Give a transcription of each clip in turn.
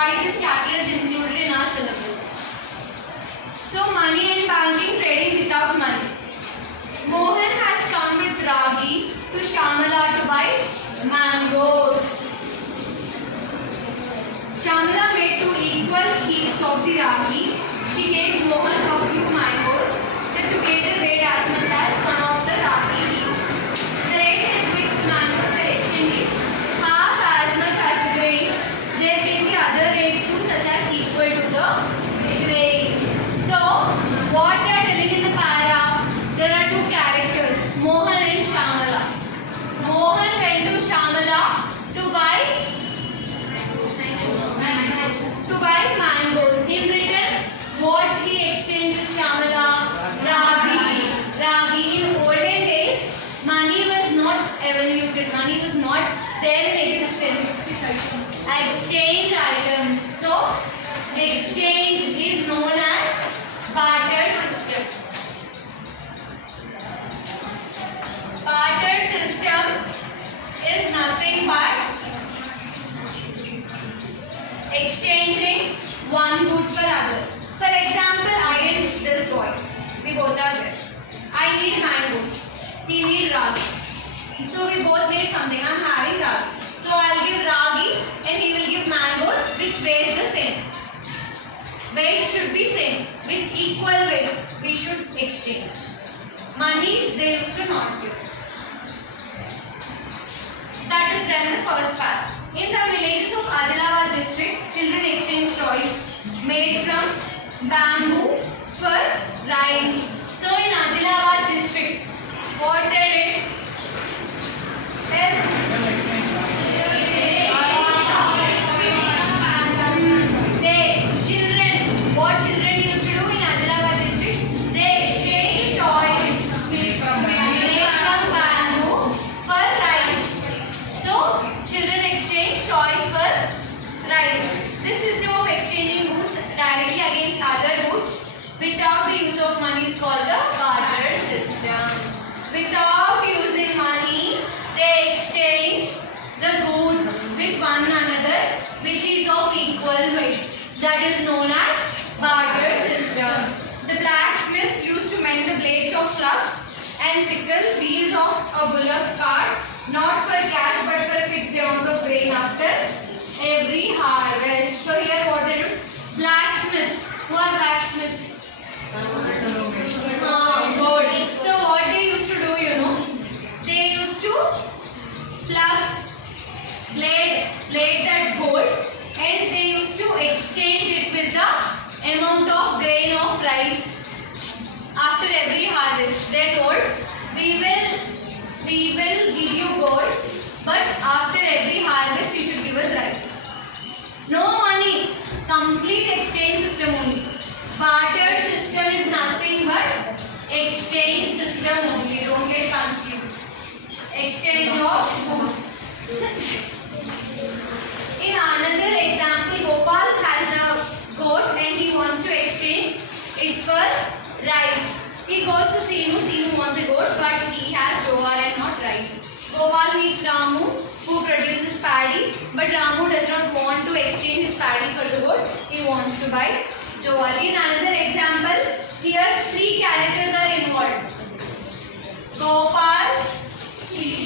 why this chapter is included in our syllabus. So money and banking, trading without money. Mohan has come with Ragi to Shamala to buy mangoes. Shamala made 2 equal heaps of the Ragi. She gave Mohan a few mangoes that together weighed as much as one of the Ragi heaps. The rate at which the mangoes were exchanged is half as much as the grain. There can be other rates too, such as equal to the grain. So, what they are telling in the para, there are 2 characters, Mohan and Shamala. Mohan went to Shamala to buy mangoes. In return, what he exchanged with Shamala? Ragi. In olden days, money was not evaluated. Money was not there in existence. Exchange items. So, exchange is known as barter system. Barter system is nothing but exchanging one good for other. For example, I and this boy, we both are there. I need mangoes. He needs ragi. So we both need something. I am having ragi. So I'll give ragi and he will give mangoes, which weighs the same. Weight should be same. Which equal weight we should exchange. Money they used to not give. That is done in the first part. In some villages of Adilabad district, children exchange toys made from bamboo for rice. So in Adilabad district, what did it help? What children used to do in Adilabad district? They exchange toys made from bamboo for rice. So children exchange toys for rice. This system of exchanging goods directly against other goods without the use of money is called the barter system. Without using money, they exchange the goods with one another, which is of equal weight. That is known as barter system. The blacksmiths used to mend the blades of ploughs and sickles, wheels of a bullock cart, not for cash but for a fixed amount of grain after every harvest. So here what they do? Blacksmiths. Who are blacksmiths? Gold. So what they used to do, they used to blade that gold, and they used to exchange it with the amount of grain of rice after every harvest. They told, we will give you gold, but after every harvest you should give us rice. No money, complete exchange system only. Barter system is nothing but exchange system only. Don't get confused. Exchange of goods. In another example, Gopal has a goat and he wants to exchange it for rice. He goes to Seenu. Seenu wants a goat, but he has jowar and not rice. Gopal meets Ramu, who produces paddy, but Ramu does not want to exchange his paddy for the goat. He wants to buy jowar. In another example, here 3 characters are involved. Gopal, Seenu,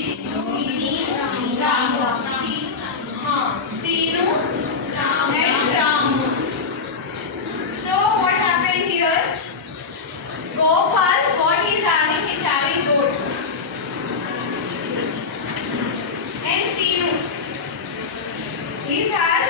and Ramu. So what happened here? Gopal, what he is having? He is having goat. And Seenu, he has